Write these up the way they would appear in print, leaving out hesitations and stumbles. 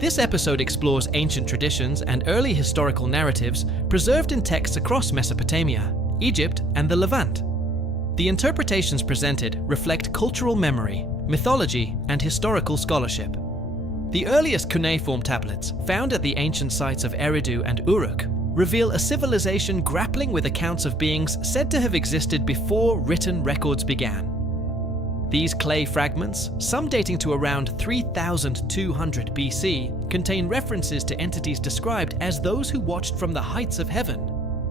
This episode explores ancient traditions and early historical narratives preserved in texts across Mesopotamia, Egypt, and the Levant. The interpretations presented reflect cultural memory, mythology, and historical scholarship. The earliest cuneiform tablets, found at the ancient sites of Eridu and Uruk, reveal a civilization grappling with accounts of beings said to have existed before written records began. These clay fragments, some dating to around 3200 BC, contain references to entities described as those who watched from the heights of heaven,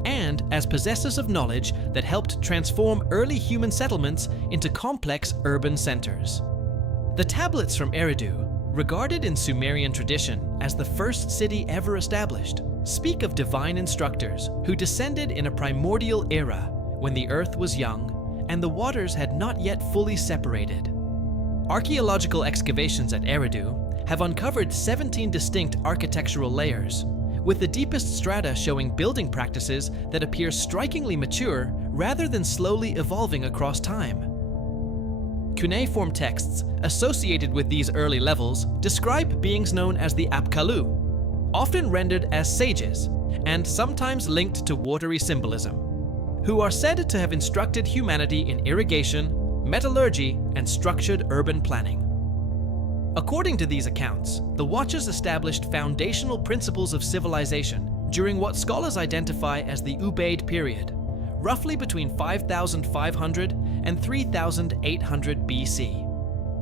and as possessors of knowledge that helped transform early human settlements into complex urban centers. The tablets from Eridu, regarded in Sumerian tradition as the first city ever established, speak of divine instructors who descended in a primordial era when the earth was young and the waters had not yet fully separated. Archaeological excavations at Eridu have uncovered 17 distinct architectural layers, with the deepest strata showing building practices that appear strikingly mature rather than slowly evolving across time. Cuneiform texts associated with these early levels describe beings known as the Apkallu, often rendered as sages and sometimes linked to watery symbolism, who are said to have instructed humanity in irrigation, metallurgy, and structured urban planning. According to these accounts, the Watchers established foundational principles of civilization during what scholars identify as the Ubaid period, roughly between 5,500 and 3,800 BC.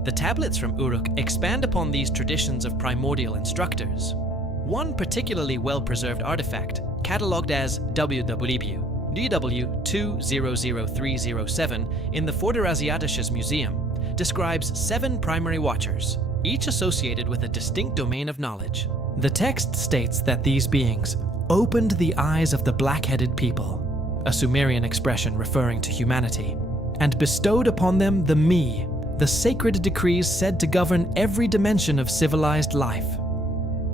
The tablets from Uruk expand upon these traditions of primordial instructors. One particularly well-preserved artifact, catalogued as WWW DW200307 in the Vorderasiatisches Museum, describes 7 primary watchers, each associated with a distinct domain of knowledge. The text states that these beings opened the eyes of the black-headed people, a Sumerian expression referring to humanity, and bestowed upon them the Mi, the sacred decrees said to govern every dimension of civilized life.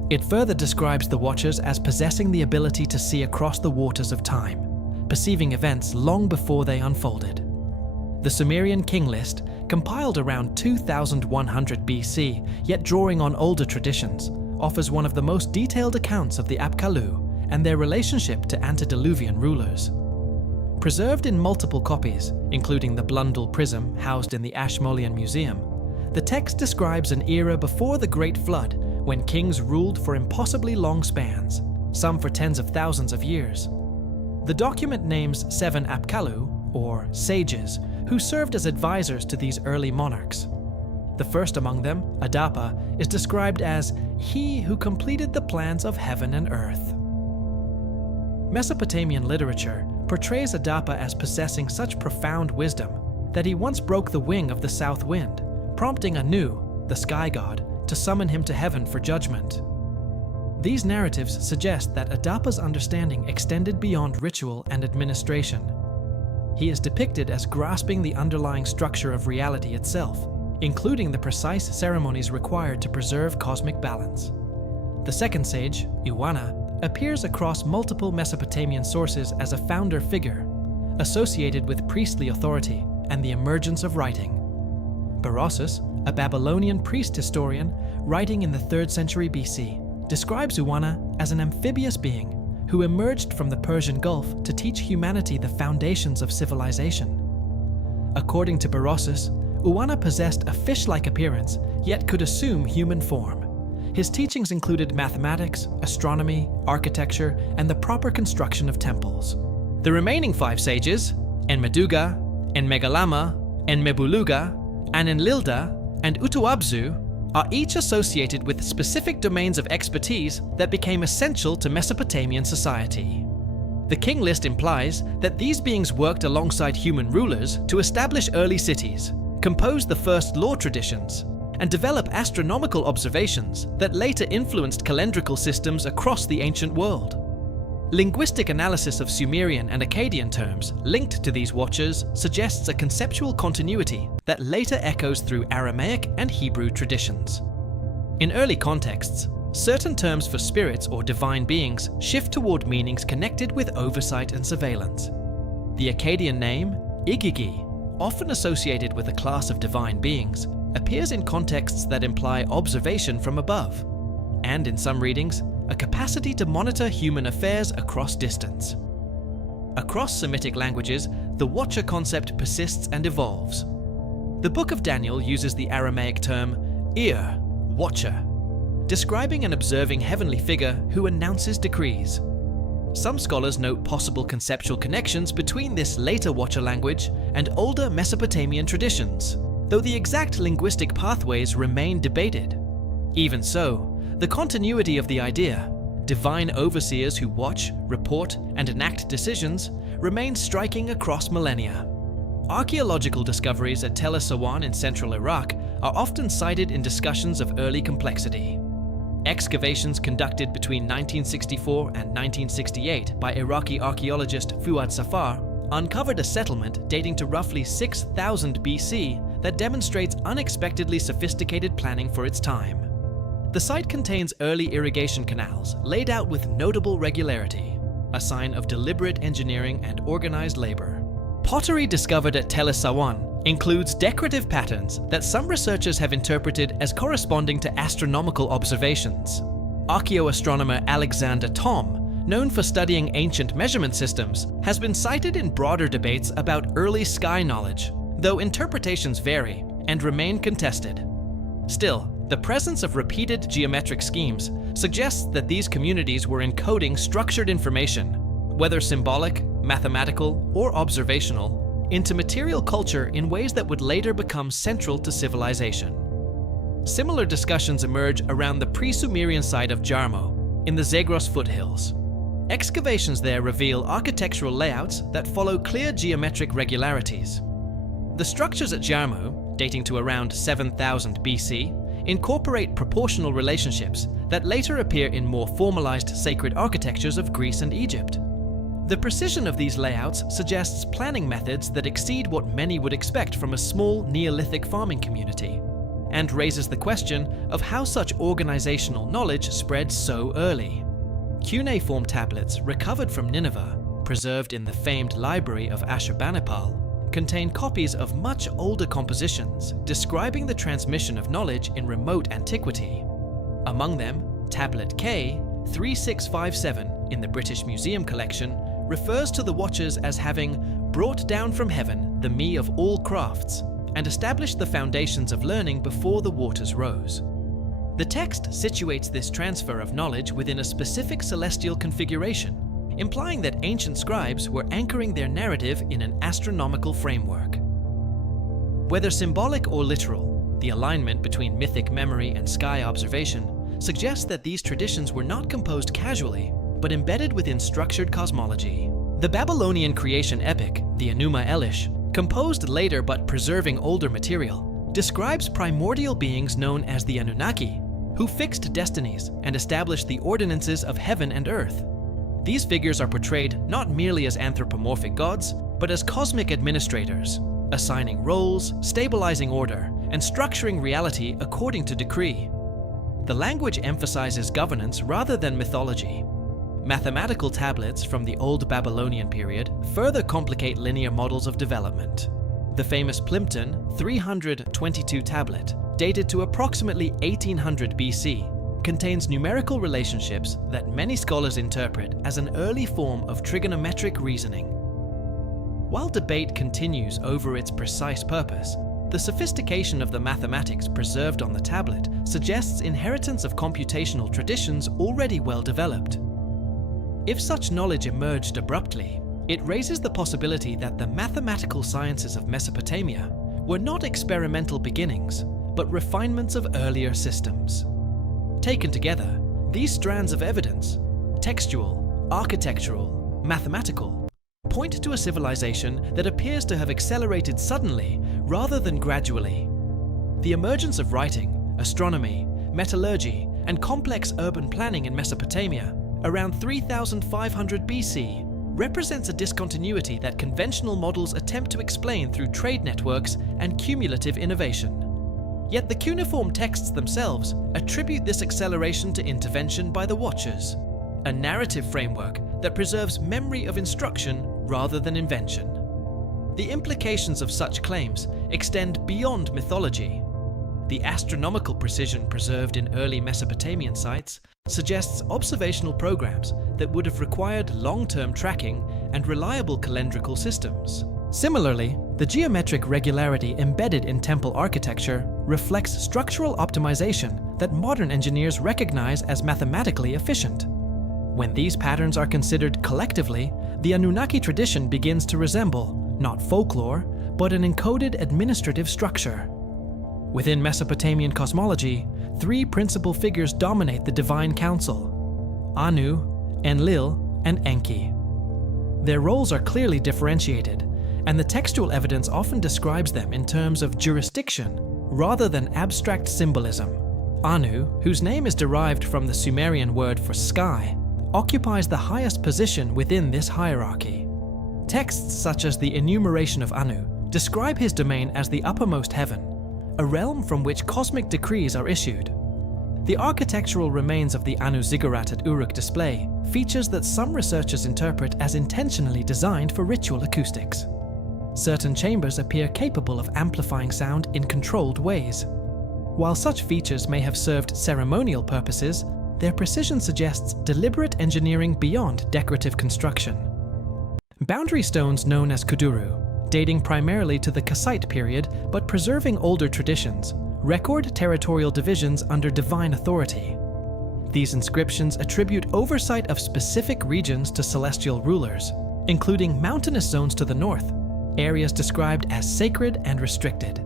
It further describes the Watchers as possessing the ability to see across the waters of time, perceiving events long before they unfolded. The Sumerian king list, compiled around 2100 BC, yet drawing on older traditions, offers one of the most detailed accounts of the Apkallu and their relationship to antediluvian rulers. Preserved in multiple copies, including the Blundell Prism housed in the Ashmolean Museum, the text describes an era before the Great Flood when kings ruled for impossibly long spans, some for tens of thousands of years. The document names 7 Apkallu, or sages, who served as advisors to these early monarchs. The first among them, Adapa, is described as he who completed the plans of heaven and earth. Mesopotamian literature portrays Adapa as possessing such profound wisdom that he once broke the wing of the south wind, prompting Anu, the sky god, to summon him to heaven for judgment. These narratives suggest that Adapa's understanding extended beyond ritual and administration. He is depicted as grasping the underlying structure of reality itself, including the precise ceremonies required to preserve cosmic balance. The second sage, Iwana, appears across multiple Mesopotamian sources as a founder figure, associated with priestly authority and the emergence of writing. Berossus, a Babylonian priest historian writing in the 3rd century BC, describes Iwana as an amphibious being who emerged from the Persian Gulf to teach humanity the foundations of civilization. According to Berossus, Iwana possessed a fish-like appearance, yet could assume human form. His teachings included mathematics, astronomy, architecture, and the proper construction of temples. The remaining 5 sages, Enmeduga, Enmegalama, Enmebuluga, Anenlilda, and Utuabzu, are each associated with specific domains of expertise that became essential to Mesopotamian society. The king list implies that these beings worked alongside human rulers to establish early cities, compose the first law traditions, and develop astronomical observations that later influenced calendrical systems across the ancient world. Linguistic analysis of Sumerian and Akkadian terms linked to these watchers suggests a conceptual continuity that later echoes through Aramaic and Hebrew traditions. In early contexts, certain terms for spirits or divine beings shift toward meanings connected with oversight and surveillance. The Akkadian name, Igigi, often associated with a class of divine beings, appears in contexts that imply observation from above. and in some readings, a capacity to monitor human affairs across distance. Across Semitic languages, the watcher concept persists and evolves. The Book of Daniel uses the Aramaic term ear, watcher, describing an observing heavenly figure who announces decrees. Some scholars note possible conceptual connections between this later watcher language and older Mesopotamian traditions, though the exact linguistic pathways remain debated. Even so, the continuity of the idea, divine overseers who watch, report, and enact decisions, remains striking across millennia. Archaeological discoveries at Tel Aswan in central Iraq are often cited in discussions of early complexity. Excavations conducted between 1964 and 1968 by Iraqi archaeologist Fuad Safar uncovered a settlement dating to roughly 6000 BC that demonstrates unexpectedly sophisticated planning for its time. The site contains early irrigation canals laid out with notable regularity, a sign of deliberate engineering and organized labor. Pottery discovered at Tel Aswan includes decorative patterns that some researchers have interpreted as corresponding to astronomical observations. Archaeoastronomer Alexander Thom, known for studying ancient measurement systems, has been cited in broader debates about early sky knowledge, though interpretations vary and remain contested. Still, the presence of repeated geometric schemes suggests that these communities were encoding structured information, whether symbolic, mathematical, or observational, into material culture in ways that would later become central to civilization. Similar discussions emerge around the pre-Sumerian site of Jarmo, in the Zagros foothills. Excavations there reveal architectural layouts that follow clear geometric regularities. The structures at Jarmo, dating to around 7000 BC, incorporate proportional relationships that later appear in more formalized sacred architectures of Greece and Egypt. The precision of these layouts suggests planning methods that exceed what many would expect from a small Neolithic farming community, and raises the question of how such organizational knowledge spread so early. Cuneiform tablets recovered from Nineveh, preserved in the famed library of Ashurbanipal, contain copies of much older compositions describing the transmission of knowledge in remote antiquity. Among them, Tablet K 3657 in the British Museum collection refers to the Watchers as having brought down from heaven the me of all crafts and established the foundations of learning before the waters rose. The text situates this transfer of knowledge within a specific celestial configuration, implying that ancient scribes were anchoring their narrative in an astronomical framework. Whether symbolic or literal, the alignment between mythic memory and sky observation suggests that these traditions were not composed casually, but embedded within structured cosmology. The Babylonian creation epic, the Enuma Elish, composed later but preserving older material, describes primordial beings known as the Anunnaki, who fixed destinies and established the ordinances of heaven and earth. These figures are portrayed not merely as anthropomorphic gods, but as cosmic administrators, assigning roles, stabilizing order, and structuring reality according to decree. The language emphasizes governance rather than mythology. Mathematical tablets from the Old Babylonian period further complicate linear models of development. The famous Plimpton 322 tablet, dated to approximately 1800 BC, contains numerical relationships that many scholars interpret as an early form of trigonometric reasoning. While debate continues over its precise purpose, the sophistication of the mathematics preserved on the tablet suggests inheritance of computational traditions already well developed. If such knowledge emerged abruptly, it raises the possibility that the mathematical sciences of Mesopotamia were not experimental beginnings, but refinements of earlier systems. Taken together, these strands of evidence, textual, architectural, mathematical, point to a civilization that appears to have accelerated suddenly rather than gradually. The emergence of writing, astronomy, metallurgy, and complex urban planning in Mesopotamia around 3500 BC represents a discontinuity that conventional models attempt to explain through trade networks and cumulative innovation. Yet the cuneiform texts themselves attribute this acceleration to intervention by the Watchers, a narrative framework that preserves memory of instruction rather than invention. The implications of such claims extend beyond mythology. The astronomical precision preserved in early Mesopotamian sites suggests observational programs that would have required long-term tracking and reliable calendrical systems. Similarly, the geometric regularity embedded in temple architecture reflects structural optimization that modern engineers recognize as mathematically efficient. When these patterns are considered collectively, the Anunnaki tradition begins to resemble, not folklore, but an encoded administrative structure. Within Mesopotamian cosmology, three principal figures dominate the divine council: Anu, Enlil, and Enki. Their roles are clearly differentiated, and the textual evidence often describes them in terms of jurisdiction rather than abstract symbolism. Anu, whose name is derived from the Sumerian word for sky, occupies the highest position within this hierarchy. Texts such as the Enumeration of Anu describe his domain as the uppermost heaven, a realm from which cosmic decrees are issued. The architectural remains of the Anu ziggurat at Uruk display features that some researchers interpret as intentionally designed for ritual acoustics. Certain chambers appear capable of amplifying sound in controlled ways. While such features may have served ceremonial purposes, their precision suggests deliberate engineering beyond decorative construction. Boundary stones known as kuduru, dating primarily to the Kassite period but preserving older traditions, record territorial divisions under divine authority. These inscriptions attribute oversight of specific regions to celestial rulers, including mountainous zones to the north, areas described as sacred and restricted.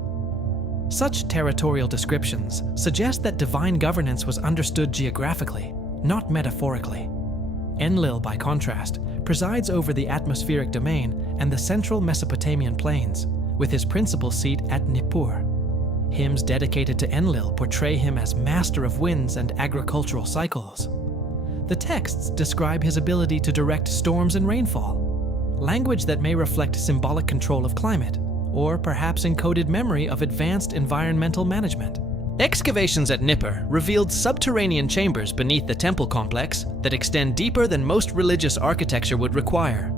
Such territorial descriptions suggest that divine governance was understood geographically, not metaphorically. Enlil, by contrast, presides over the atmospheric domain and the central Mesopotamian plains, with his principal seat at Nippur. Hymns dedicated to Enlil portray him as master of winds and agricultural cycles. The texts describe his ability to direct storms and rainfall, language that may reflect symbolic control of climate, or perhaps encoded memory of advanced environmental management. Excavations at Nippur revealed subterranean chambers beneath the temple complex that extend deeper than most religious architecture would require.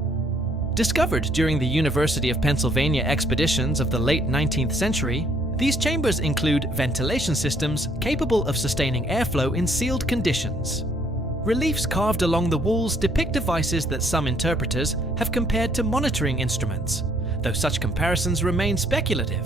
Discovered during the University of Pennsylvania expeditions of the late 19th century, these chambers include ventilation systems capable of sustaining airflow in sealed conditions. Reliefs carved along the walls depict devices that some interpreters have compared to monitoring instruments, though such comparisons remain speculative.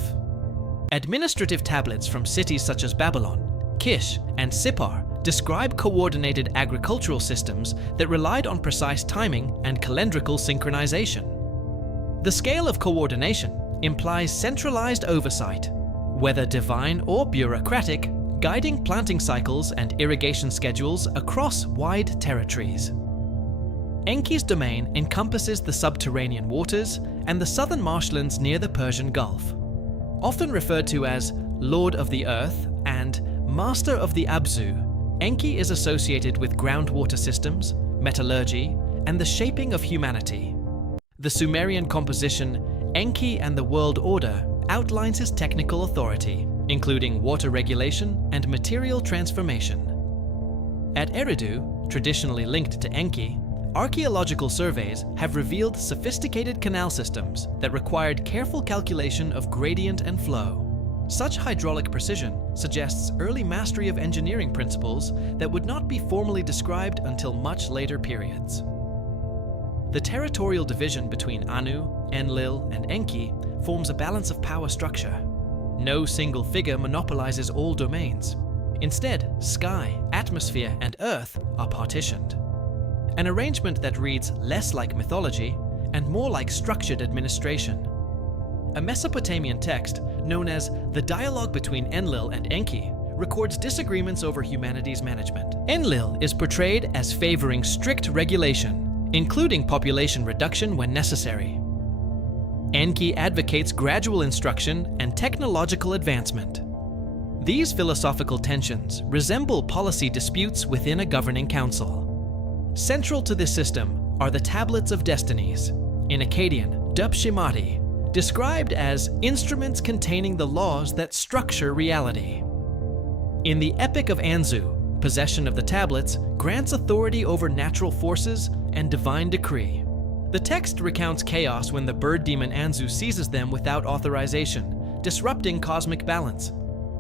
Administrative tablets from cities such as Babylon, Kish, and Sippar describe coordinated agricultural systems that relied on precise timing and calendrical synchronization. The scale of coordination implies centralized oversight, whether divine or bureaucratic, guiding planting cycles and irrigation schedules across wide territories. Enki's domain encompasses the subterranean waters and the southern marshlands near the Persian Gulf. Often referred to as Lord of the Earth and Master of the Abzu, Enki is associated with groundwater systems, metallurgy, and the shaping of humanity. The Sumerian composition Enki and the World Order outlines his technical authority, including water regulation and material transformation. At Eridu, traditionally linked to Enki, archaeological surveys have revealed sophisticated canal systems that required careful calculation of gradient and flow. Such hydraulic precision suggests early mastery of engineering principles that would not be formally described until much later periods. The territorial division between Anu, Enlil, and Enki forms a balance of power structure. No single figure monopolizes all domains. Instead, sky, atmosphere, and earth are partitioned. An arrangement that reads less like mythology and more like structured administration. A Mesopotamian text known as the Dialogue between Enlil and Enki records disagreements over humanity's management. Enlil is portrayed as favoring strict regulation, including population reduction when necessary. Enki advocates gradual instruction and technological advancement. These philosophical tensions resemble policy disputes within a governing council. Central to this system are the Tablets of Destinies, in Akkadian, Dupshimati, described as instruments containing the laws that structure reality. In the Epic of Anzu, possession of the tablets grants authority over natural forces and divine decree. The text recounts chaos when the bird demon Anzu seizes them without authorization, disrupting cosmic balance.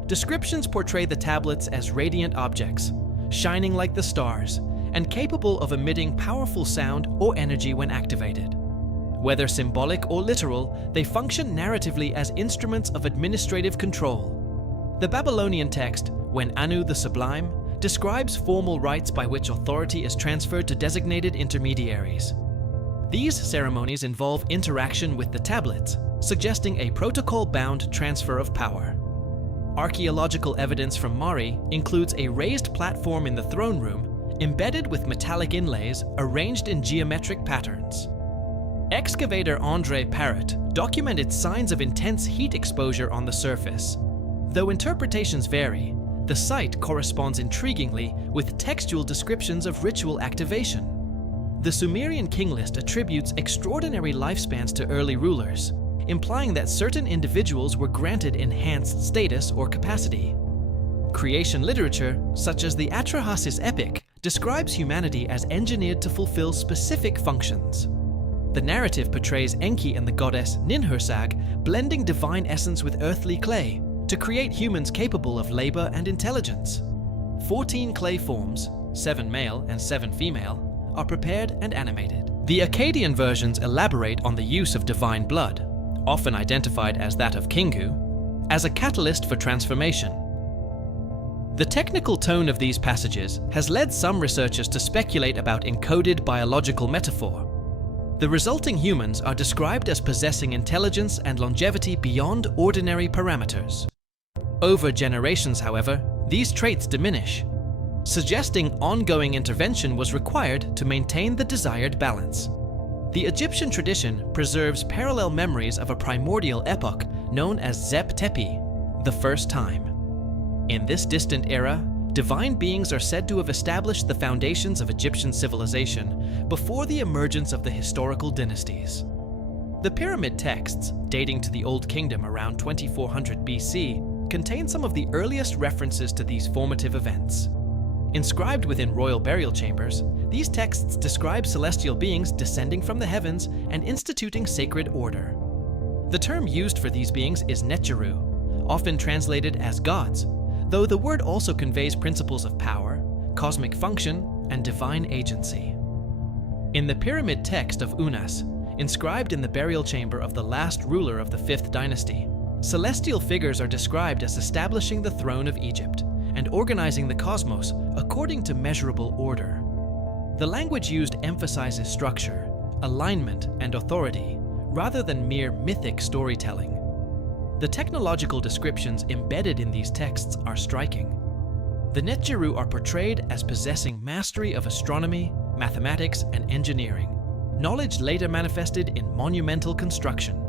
Descriptions portray the tablets as radiant objects, shining like the stars, and capable of emitting powerful sound or energy when activated. Whether symbolic or literal, they function narratively as instruments of administrative control. The Babylonian text, When Anu the Sublime, describes formal rites by which authority is transferred to designated intermediaries. These ceremonies involve interaction with the tablets, suggesting a protocol-bound transfer of power. Archaeological evidence from Mari includes a raised platform in the throne room, embedded with metallic inlays arranged in geometric patterns. Excavator André Parrot documented signs of intense heat exposure on the surface. Though interpretations vary, the site corresponds intriguingly with textual descriptions of ritual activation. The Sumerian king list attributes extraordinary lifespans to early rulers, implying that certain individuals were granted enhanced status or capacity. Creation literature, such as the Atrahasis epic, describes humanity as engineered to fulfill specific functions. The narrative portrays Enki and the goddess Ninhursag blending divine essence with earthly clay to create humans capable of labor and intelligence. 14 clay forms, 7 male and 7 female, are prepared and animated. The Akkadian versions elaborate on the use of divine blood, often identified as that of Kingu, as a catalyst for transformation. The technical tone of these passages has led some researchers to speculate about encoded biological metaphor. The resulting humans are described as possessing intelligence and longevity beyond ordinary parameters. Over generations, however, these traits diminish, suggesting ongoing intervention was required to maintain the desired balance. The Egyptian tradition preserves parallel memories of a primordial epoch known as Zep Tepi, the first time. In this distant era, divine beings are said to have established the foundations of Egyptian civilization before the emergence of the historical dynasties. The pyramid texts, dating to the Old Kingdom around 2400 BC, contain some of the earliest references to these formative events. Inscribed within royal burial chambers, these texts describe celestial beings descending from the heavens and instituting sacred order. The term used for these beings is Netjeru, often translated as gods, though the word also conveys principles of power, cosmic function, and divine agency. In the pyramid text of Unas, inscribed in the burial chamber of the last ruler of the 5th dynasty, celestial figures are described as establishing the throne of Egypt and organizing the cosmos according to measurable order. The language used emphasizes structure, alignment, and authority, rather than mere mythic storytelling. The technological descriptions embedded in these texts are striking. The Netjeru are portrayed as possessing mastery of astronomy, mathematics, and engineering, knowledge later manifested in monumental construction.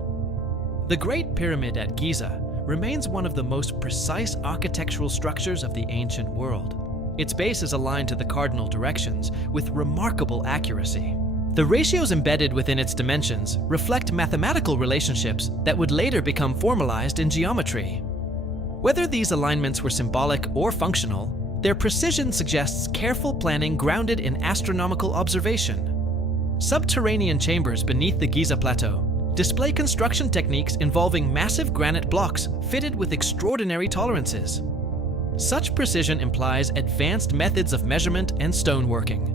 The Great Pyramid at Giza remains one of the most precise architectural structures of the ancient world. Its base is aligned to the cardinal directions with remarkable accuracy. The ratios embedded within its dimensions reflect mathematical relationships that would later become formalized in geometry. Whether these alignments were symbolic or functional, their precision suggests careful planning grounded in astronomical observation. Subterranean chambers beneath the Giza Plateau display construction techniques involving massive granite blocks fitted with extraordinary tolerances. Such precision implies advanced methods of measurement and stoneworking.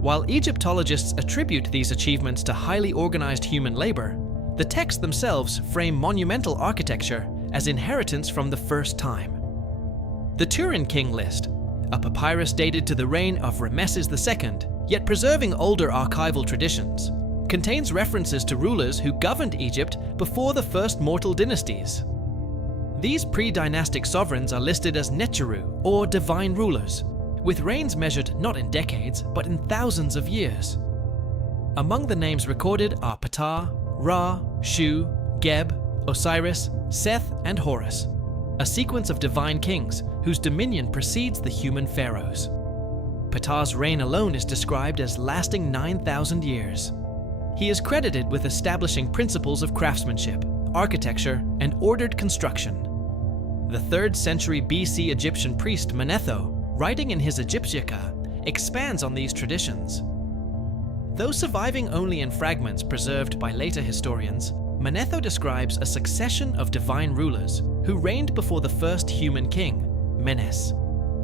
While Egyptologists attribute these achievements to highly organized human labor, the texts themselves frame monumental architecture as inheritance from the first time. The Turin King List, a papyrus dated to the reign of Rameses II, yet preserving older archival traditions, contains references to rulers who governed Egypt before the first mortal dynasties. These pre-dynastic sovereigns are listed as Netjeru, or divine rulers, with reigns measured not in decades, but in thousands of years. Among the names recorded are Ptah, Ra, Shu, Geb, Osiris, Seth, and Horus, a sequence of divine kings whose dominion precedes the human pharaohs. Ptah's reign alone is described as lasting 9,000 years. He is credited with establishing principles of craftsmanship, architecture, and ordered construction. The 3rd century BC Egyptian priest Manetho, writing in his Egyptiaca, expands on these traditions. Though surviving only in fragments preserved by later historians, Manetho describes a succession of divine rulers who reigned before the first human king, Menes.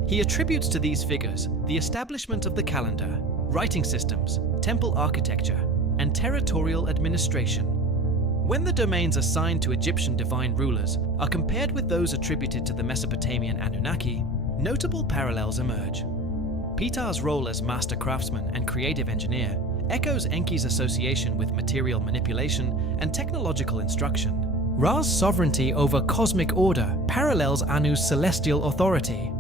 He attributes to these figures the establishment of the calendar, writing systems, temple architecture, and territorial administration. When the domains assigned to Egyptian divine rulers are compared with those attributed to the Mesopotamian Anunnaki, notable parallels emerge. Ptah's role as master craftsman and creative engineer echoes Enki's association with material manipulation and technological instruction. Ra's sovereignty over cosmic order parallels Anu's celestial authority.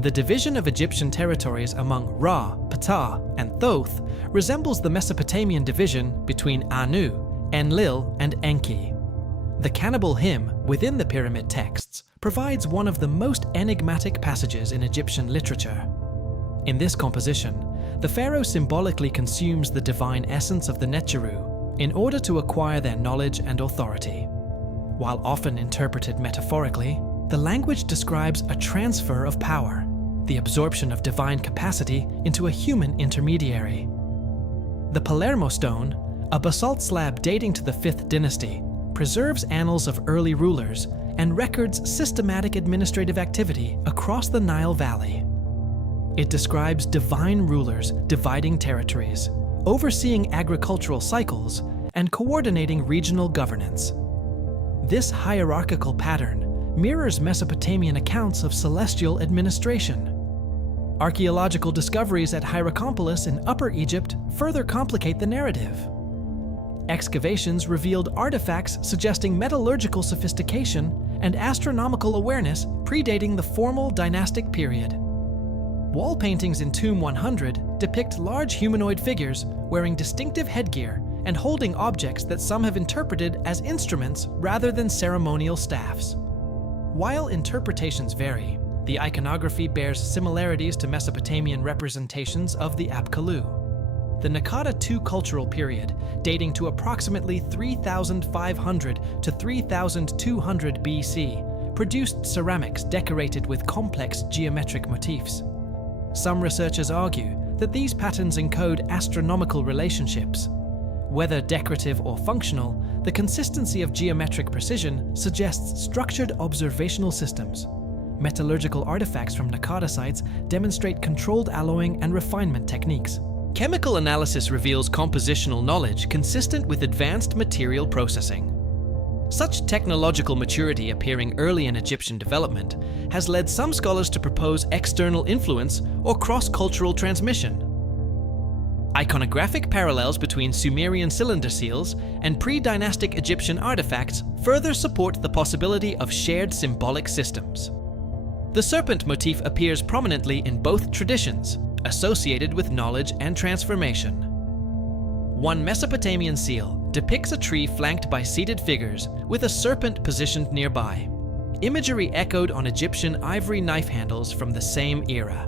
The division of Egyptian territories among Ra, Ptah, and Thoth resembles the Mesopotamian division between Anu, Enlil, and Enki. The cannibal hymn within the pyramid texts provides one of the most enigmatic passages in Egyptian literature. In this composition, the pharaoh symbolically consumes the divine essence of the Netjeru in order to acquire their knowledge and authority. While often interpreted metaphorically, the language describes a transfer of power, the absorption of divine capacity into a human intermediary. The Palermo stone, a basalt slab dating to the 5th dynasty, preserves annals of early rulers and records systematic administrative activity across the Nile Valley. It describes divine rulers dividing territories, overseeing agricultural cycles, and coordinating regional governance. This hierarchical pattern mirrors Mesopotamian accounts of celestial administration. Archaeological discoveries at Hierakonpolis in Upper Egypt further complicate the narrative. Excavations revealed artifacts suggesting metallurgical sophistication and astronomical awareness predating the formal dynastic period. Wall paintings in Tomb 100 depict large humanoid figures wearing distinctive headgear and holding objects that some have interpreted as instruments rather than ceremonial staffs. While interpretations vary, the iconography bears similarities to Mesopotamian representations of the Apkallu. The Naqada II cultural period, dating to approximately 3,500 to 3,200 BC, produced ceramics decorated with complex geometric motifs. Some researchers argue that these patterns encode astronomical relationships. Whether decorative or functional, the consistency of geometric precision suggests structured observational systems. Metallurgical artifacts from Naqada sites demonstrate controlled alloying and refinement techniques. Chemical analysis reveals compositional knowledge consistent with advanced material processing. Such technological maturity appearing early in Egyptian development has led some scholars to propose external influence or cross-cultural transmission. Iconographic parallels between Sumerian cylinder seals and pre-dynastic Egyptian artifacts further support the possibility of shared symbolic systems. The serpent motif appears prominently in both traditions, associated with knowledge and transformation. One Mesopotamian seal depicts a tree flanked by seated figures with a serpent positioned nearby. Imagery echoed on Egyptian ivory knife handles from the same era.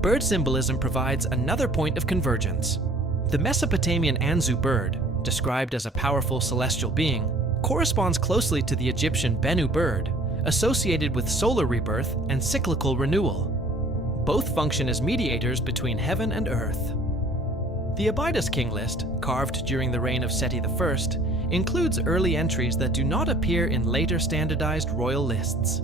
Bird symbolism provides another point of convergence. The Mesopotamian Anzu bird, described as a powerful celestial being, corresponds closely to the Egyptian Bennu bird, associated with solar rebirth and cyclical renewal. Both function as mediators between heaven and earth. The Abydos king list, carved during the reign of Seti I, includes early entries that do not appear in later standardized royal lists.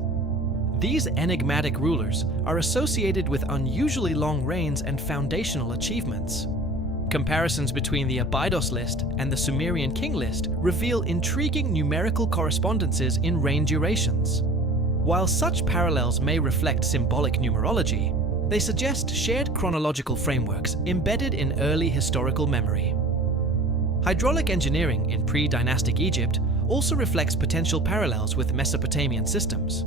These enigmatic rulers are associated with unusually long reigns and foundational achievements. Comparisons between the Abydos list and the Sumerian king list reveal intriguing numerical correspondences in reign durations. While such parallels may reflect symbolic numerology, they suggest shared chronological frameworks embedded in early historical memory. Hydraulic engineering in pre-dynastic Egypt also reflects potential parallels with Mesopotamian systems.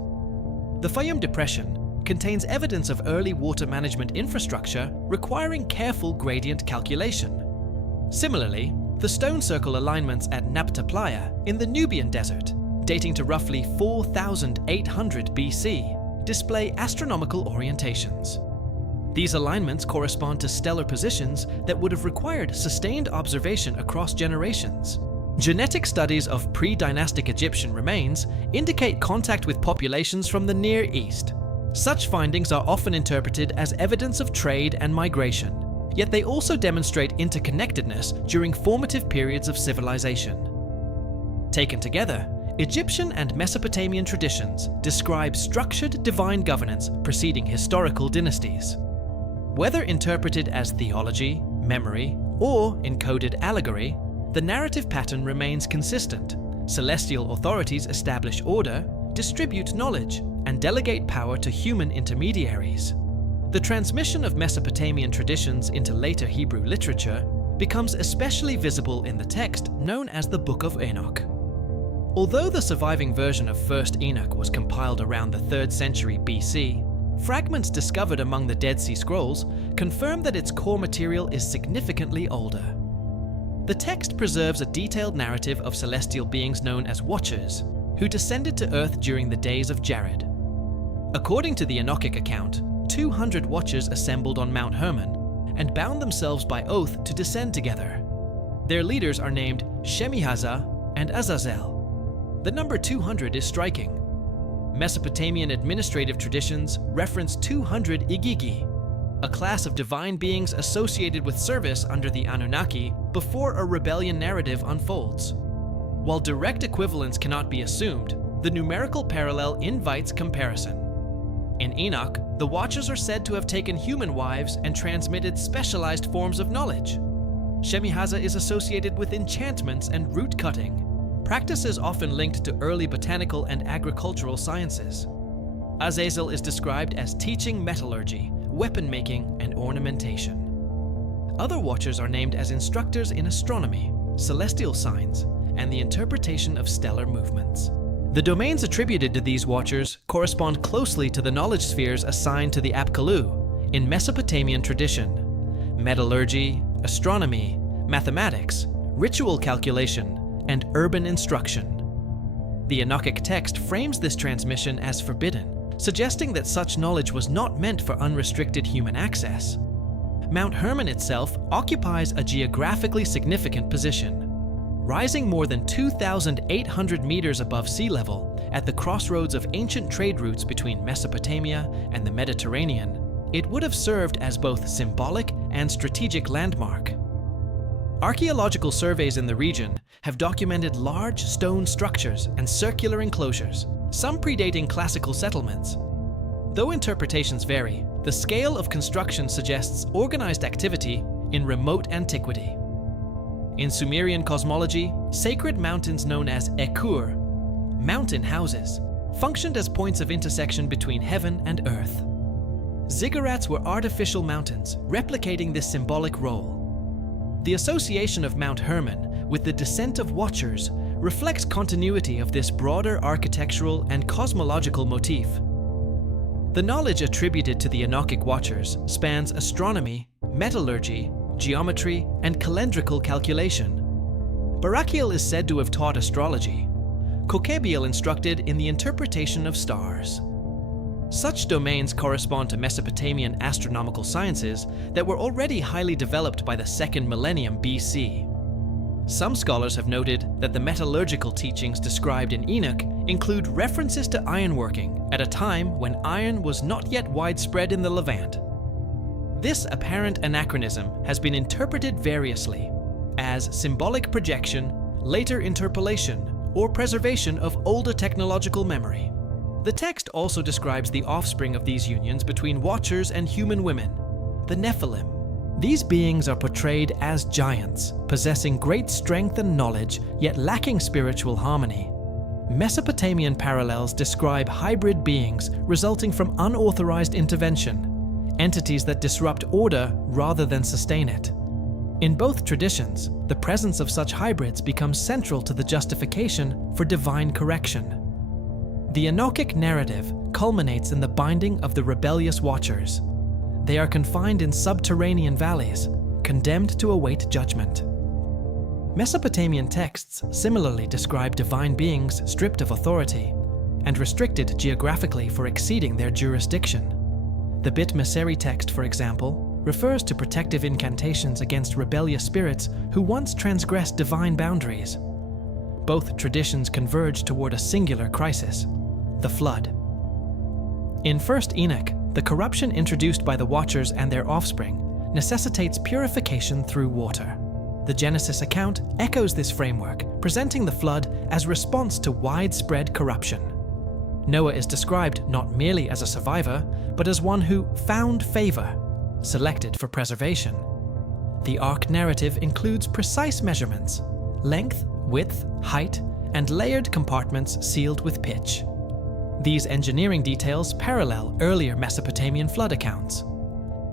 The Fayum Depression contains evidence of early water management infrastructure requiring careful gradient calculation. Similarly, the stone circle alignments at Nabta Playa in the Nubian desert, dating to roughly 4,800 BC, display astronomical orientations. These alignments correspond to stellar positions that would have required sustained observation across generations. Genetic studies of pre-dynastic Egyptian remains indicate contact with populations from the Near East. Such findings are often interpreted as evidence of trade and migration, yet they also demonstrate interconnectedness during formative periods of civilization. Taken together, Egyptian and Mesopotamian traditions describe structured divine governance preceding historical dynasties. Whether interpreted as theology, memory, or encoded allegory, the narrative pattern remains consistent. Celestial authorities establish order, distribute knowledge, and delegate power to human intermediaries. The transmission of Mesopotamian traditions into later Hebrew literature becomes especially visible in the text known as the Book of Enoch. Although the surviving version of 1st Enoch was compiled around the 3rd century BC, fragments discovered among the Dead Sea Scrolls confirm that its core material is significantly older. The text preserves a detailed narrative of celestial beings known as Watchers, who descended to Earth during the days of Jared. According to the Enochic account, 200 Watchers assembled on Mount Hermon and bound themselves by oath to descend together. Their leaders are named Shemihaza and Azazel. The number 200 is striking. Mesopotamian administrative traditions reference 200 Igigi, a class of divine beings associated with service under the Anunnaki before a rebellion narrative unfolds. While direct equivalence cannot be assumed, the numerical parallel invites comparison. In Enoch, the Watchers are said to have taken human wives and transmitted specialized forms of knowledge. Shemihaza is associated with enchantments and root cutting, practices often linked to early botanical and agricultural sciences. Azazel is described as teaching metallurgy, weapon making, and ornamentation. Other Watchers are named as instructors in astronomy, celestial signs, and the interpretation of stellar movements. The domains attributed to these Watchers correspond closely to the knowledge spheres assigned to the Apkallu in Mesopotamian tradition: metallurgy, astronomy, mathematics, ritual calculation, and urban instruction. The Enochic text frames this transmission as forbidden, suggesting that such knowledge was not meant for unrestricted human access. Mount Hermon itself occupies a geographically significant position. Rising more than 2,800 meters above sea level at the crossroads of ancient trade routes between Mesopotamia and the Mediterranean, it would have served as both symbolic and strategic landmark. Archaeological surveys in the region have documented large stone structures and circular enclosures, some predating classical settlements. Though interpretations vary, the scale of construction suggests organized activity in remote antiquity. In Sumerian cosmology, sacred mountains known as Ekur, mountain houses, functioned as points of intersection between heaven and earth. Ziggurats were artificial mountains, replicating this symbolic role. The association of Mount Hermon with the descent of Watchers reflects continuity of this broader architectural and cosmological motif. The knowledge attributed to the Enochic Watchers spans astronomy, metallurgy, geometry, and calendrical calculation. Barakiel is said to have taught astrology. Kokebiel instructed in the interpretation of stars. Such domains correspond to Mesopotamian astronomical sciences that were already highly developed by the 2nd millennium BC. Some scholars have noted that the metallurgical teachings described in Enoch include references to ironworking at a time when iron was not yet widespread in the Levant. This apparent anachronism has been interpreted variously as symbolic projection, later interpolation, or preservation of older technological memory. The text also describes the offspring of these unions between Watchers and human women, the Nephilim. These beings are portrayed as giants, possessing great strength and knowledge, yet lacking spiritual harmony. Mesopotamian parallels describe hybrid beings resulting from unauthorized intervention, entities that disrupt order rather than sustain it. In both traditions, the presence of such hybrids becomes central to the justification for divine correction. The Enochic narrative culminates in the binding of the rebellious Watchers. They are confined in subterranean valleys, condemned to await judgment. Mesopotamian texts similarly describe divine beings stripped of authority and restricted geographically for exceeding their jurisdiction. The Bit Messeri text, for example, refers to protective incantations against rebellious spirits who once transgressed divine boundaries. Both traditions converge toward a singular crisis: the flood. In 1st Enoch, the corruption introduced by the Watchers and their offspring necessitates purification through water. The Genesis account echoes this framework, presenting the flood as response to widespread corruption. Noah is described not merely as a survivor, but as one who found favor, selected for preservation. The Ark narrative includes precise measurements: length, width, height, and layered compartments sealed with pitch. These engineering details parallel earlier Mesopotamian flood accounts.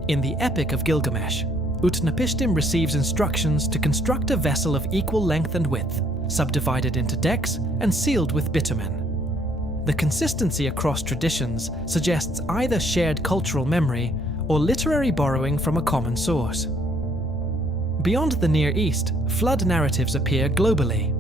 In the Epic of Gilgamesh, Utnapishtim receives instructions to construct a vessel of equal length and width, subdivided into decks and sealed with bitumen. The consistency across traditions suggests either shared cultural memory or literary borrowing from a common source. Beyond the Near East, flood narratives appear globally.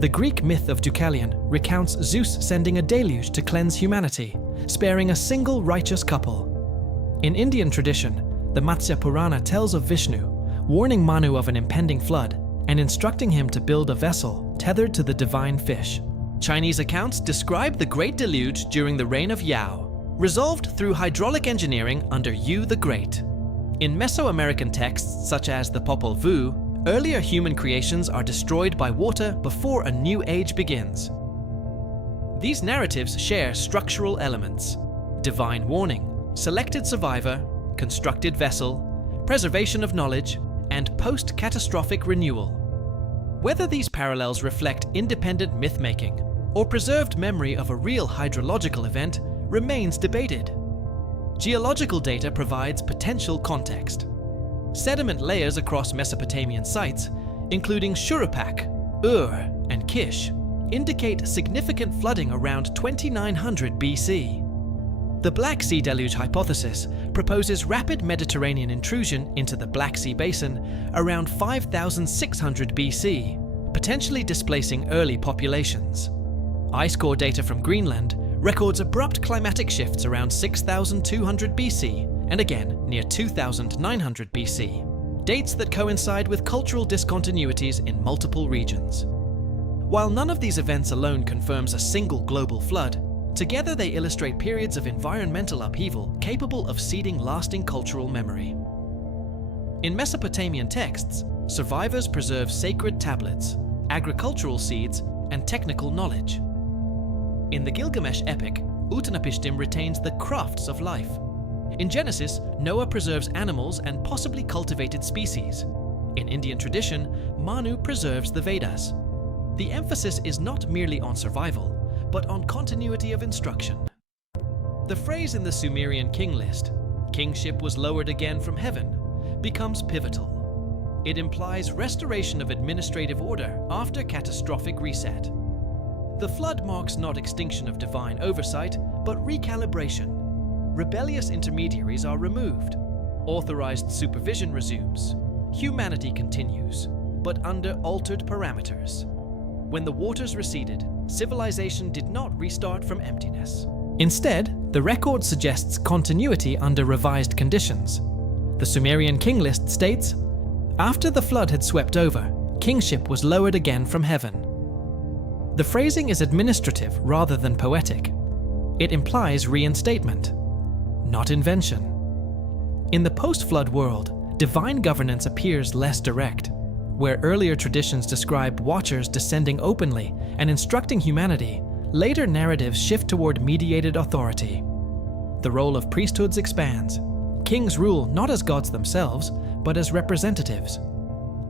The Greek myth of Deucalion recounts Zeus sending a deluge to cleanse humanity, sparing a single righteous couple. In Indian tradition, the Matsya Purana tells of Vishnu, warning Manu of an impending flood and instructing him to build a vessel tethered to the divine fish. Chinese accounts describe the Great Deluge during the reign of Yao, resolved through hydraulic engineering under Yu the Great. In Mesoamerican texts such as the Popol Vuh, earlier human creations are destroyed by water before a new age begins. These narratives share structural elements: divine warning, selected survivor, constructed vessel, preservation of knowledge, and post-catastrophic renewal. Whether these parallels reflect independent myth-making or preserved memory of a real hydrological event remains debated. Geological data provides potential context. Sediment layers across Mesopotamian sites, including Shuruppak, Ur, and Kish, indicate significant flooding around 2900 BC. The Black Sea Deluge hypothesis proposes rapid Mediterranean intrusion into the Black Sea Basin around 5600 BC, potentially displacing early populations. Ice core data from Greenland records abrupt climatic shifts around 6200 BC and again near 2900 BC, dates that coincide with cultural discontinuities in multiple regions. While none of these events alone confirms a single global flood, together they illustrate periods of environmental upheaval capable of seeding lasting cultural memory. In Mesopotamian texts, survivors preserve sacred tablets, agricultural seeds, and technical knowledge. In the Gilgamesh epic, Utnapishtim retains the crafts of life. In Genesis, Noah preserves animals and possibly cultivated species. In Indian tradition, Manu preserves the Vedas. The emphasis is not merely on survival, but on continuity of instruction. The phrase in the Sumerian king list, "Kingship was lowered again from heaven," becomes pivotal. It implies restoration of administrative order after catastrophic reset. The flood marks not extinction of divine oversight, but recalibration. Rebellious intermediaries are removed. Authorized supervision resumes. Humanity continues, but under altered parameters. When the waters receded, civilization did not restart from emptiness. Instead, the record suggests continuity under revised conditions. The Sumerian king list states, "After the flood had swept over, kingship was lowered again from heaven." The phrasing is administrative rather than poetic. It implies reinstatement, not invention. In the post-flood world, divine governance appears less direct. Where earlier traditions describe watchers descending openly and instructing humanity, later narratives shift toward mediated authority. The role of priesthoods expands. Kings rule not as gods themselves, but as representatives.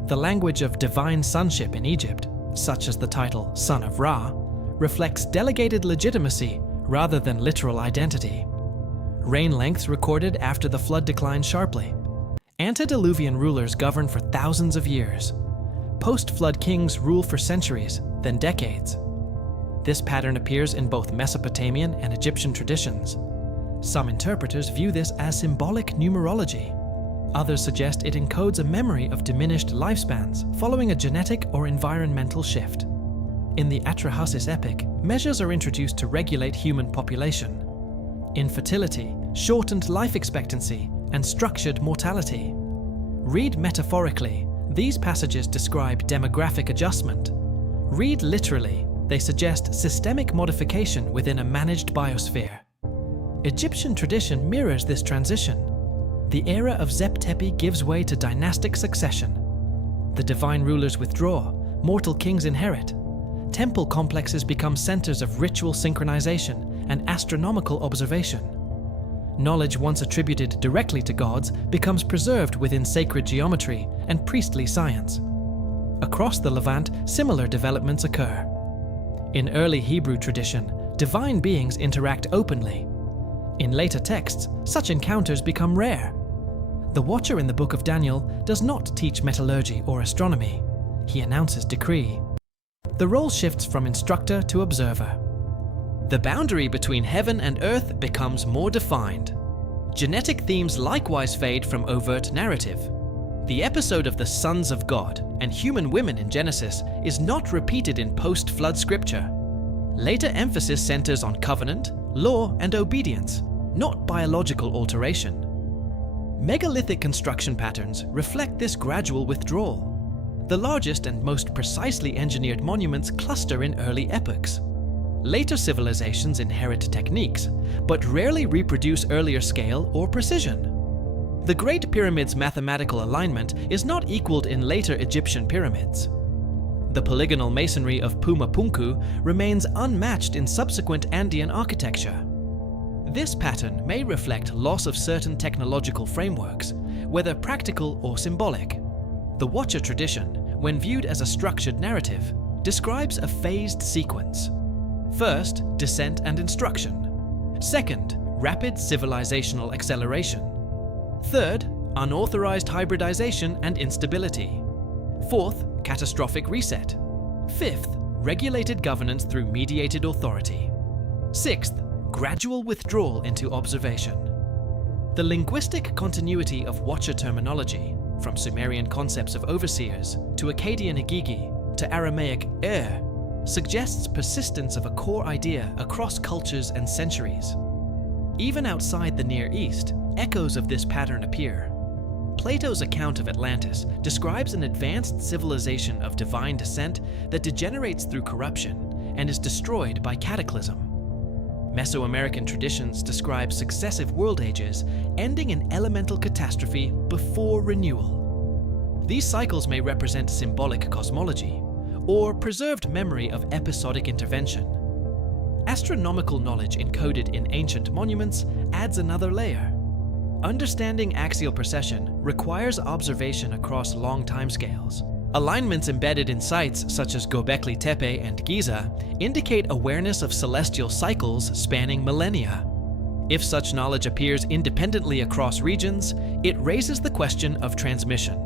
The language of divine sonship in Egypt, such as the title Son of Ra, reflects delegated legitimacy rather than literal identity. Reign lengths recorded after the flood declined sharply. Antediluvian rulers govern for thousands of years. Post-flood kings rule for centuries, then decades. This pattern appears in both Mesopotamian and Egyptian traditions. Some interpreters view this as symbolic numerology. Others suggest it encodes a memory of diminished lifespans following a genetic or environmental shift. In the Atrahasis epic, measures are introduced to regulate human population. Infertility, shortened life expectancy, and structured mortality. Read metaphorically, these passages describe demographic adjustment. Read literally, they suggest systemic modification within a managed biosphere. Egyptian tradition mirrors this transition. The era of Zep Tepi gives way to dynastic succession. The divine rulers withdraw, mortal kings inherit. Temple complexes become centers of ritual synchronization and astronomical observation. Knowledge once attributed directly to gods becomes preserved within sacred geometry and priestly science. Across the Levant, similar developments occur. In early Hebrew tradition, divine beings interact openly. In later texts, such encounters become rare. The Watcher in the Book of Daniel does not teach metallurgy or astronomy. He announces decree. The role shifts from instructor to observer. The boundary between heaven and earth becomes more defined. Genetic themes likewise fade from overt narrative. The episode of the sons of God and human women in Genesis is not repeated in post-flood scripture. Later emphasis centers on covenant, law, and obedience, not biological alteration. Megalithic construction patterns reflect this gradual withdrawal. The largest and most precisely engineered monuments cluster in early epochs. Later civilizations inherit techniques, but rarely reproduce earlier scale or precision. The Great Pyramid's mathematical alignment is not equaled in later Egyptian pyramids. The polygonal masonry of Pumapunku remains unmatched in subsequent Andean architecture. This pattern may reflect loss of certain technological frameworks, whether practical or symbolic. The Watcher tradition, when viewed as a structured narrative, describes a phased sequence. First, descent and instruction. Second, rapid civilizational acceleration. Third, unauthorized hybridization and instability. Fourth, catastrophic reset. Fifth, regulated governance through mediated authority. Sixth, gradual withdrawal into observation. The linguistic continuity of Watcher terminology, from Sumerian concepts of overseers to Akkadian Igigi to Aramaic suggests persistence of a core idea across cultures and centuries. Even outside the Near East, echoes of this pattern appear. Plato's account of Atlantis describes an advanced civilization of divine descent that degenerates through corruption and is destroyed by cataclysm. Mesoamerican traditions describe successive world ages ending in elemental catastrophe before renewal. These cycles may represent symbolic cosmology or preserved memory of episodic intervention. Astronomical knowledge encoded in ancient monuments adds another layer. Understanding axial precession requires observation across long timescales. Alignments embedded in sites such as Göbekli Tepe and Giza indicate awareness of celestial cycles spanning millennia. If such knowledge appears independently across regions, it raises the question of transmission.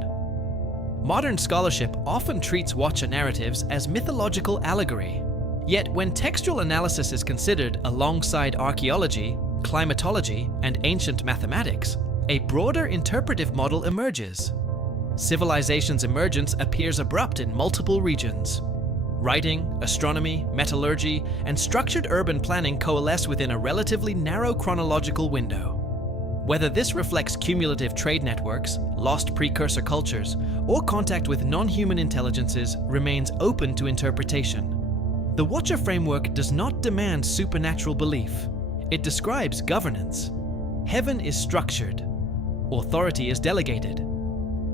Modern scholarship often treats Watcher narratives as mythological allegory. Yet when textual analysis is considered alongside archaeology, climatology, and ancient mathematics, a broader interpretive model emerges. Civilization's emergence appears abrupt in multiple regions. Writing, astronomy, metallurgy, and structured urban planning coalesce within a relatively narrow chronological window. Whether this reflects cumulative trade networks, lost precursor cultures, or contact with non-human intelligences remains open to interpretation. The Watcher framework does not demand supernatural belief. It describes governance. Heaven is structured. Authority is delegated.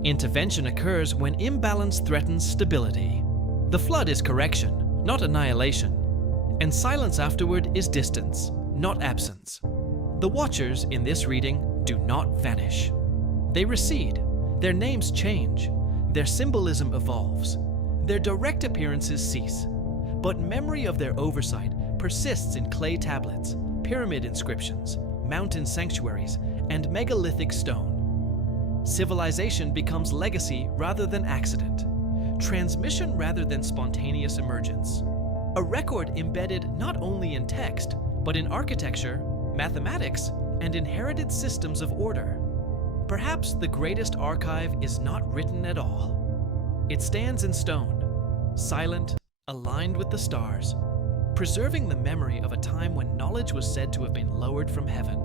Intervention occurs when imbalance threatens stability. The flood is correction, not annihilation. And silence afterward is distance, not absence. The Watchers in this reading do not vanish. They recede. Their names change. Their symbolism evolves. Their direct appearances cease. But memory of their oversight persists in clay tablets, pyramid inscriptions, mountain sanctuaries, and megalithic stone. Civilization becomes legacy rather than accident, transmission rather than spontaneous emergence. A record embedded not only in text, but in architecture, mathematics, and inherited systems of order. Perhaps the greatest archive is not written at all. It stands in stone, silent, aligned with the stars, preserving the memory of a time when knowledge was said to have been lowered from heaven.